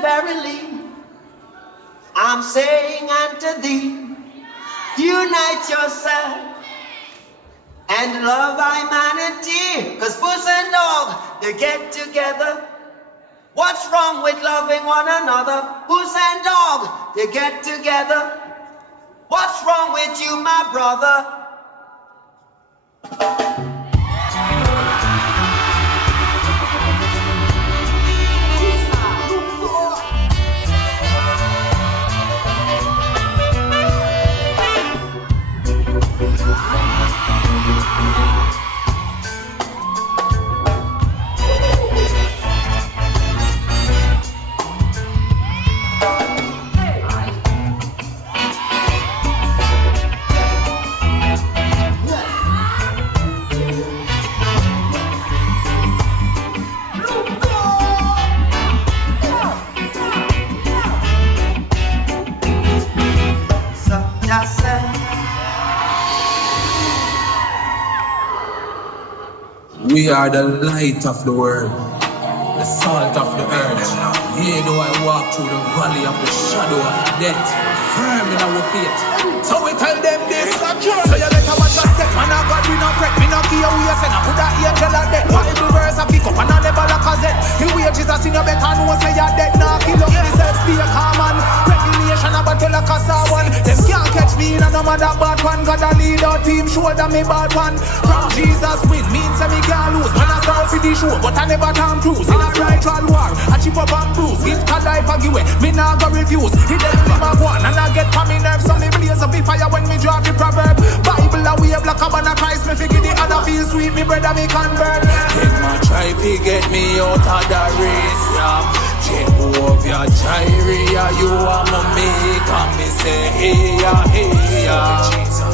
verily, I'm saying unto thee, unite yourself and love humanity. Cause puss and dog, they get together. What's wrong with loving one another? Puss and dog, they get together. What's wrong with you, my brother? We are the light of the world, the salt of the earth. Yea, though I walk through the valley of the shadow of death, firm in our faith. So we tell them this. So you better watch your step, man. God, we not break, we not care who you send. I put that angel of death. Bible verse I pick up and I never lack a zet. The wages I see no better, no say you're dead. Now kill up yourself, stay calm man. Revelation about tell like a one. Them can't catch me in a no matter bad one. God a lead our team, shoulder me bad one. From Jesus win, means me can't lose. Man I start for the show, but I never Tom Cruise. In a spiritual war, I chip up and bruise. Give a life a give away, me nah go refuse. He dead me my one, and I get for me nerves. So me blaze up the fire when me drop the proverb. Bible a wave like a banner Christ. Me figure the other feel sweet, me brother me convert. Take my try to get me out of the race, yeah. Jehovah Jireh, you are my maker. Me say hey yeah, hey yeah.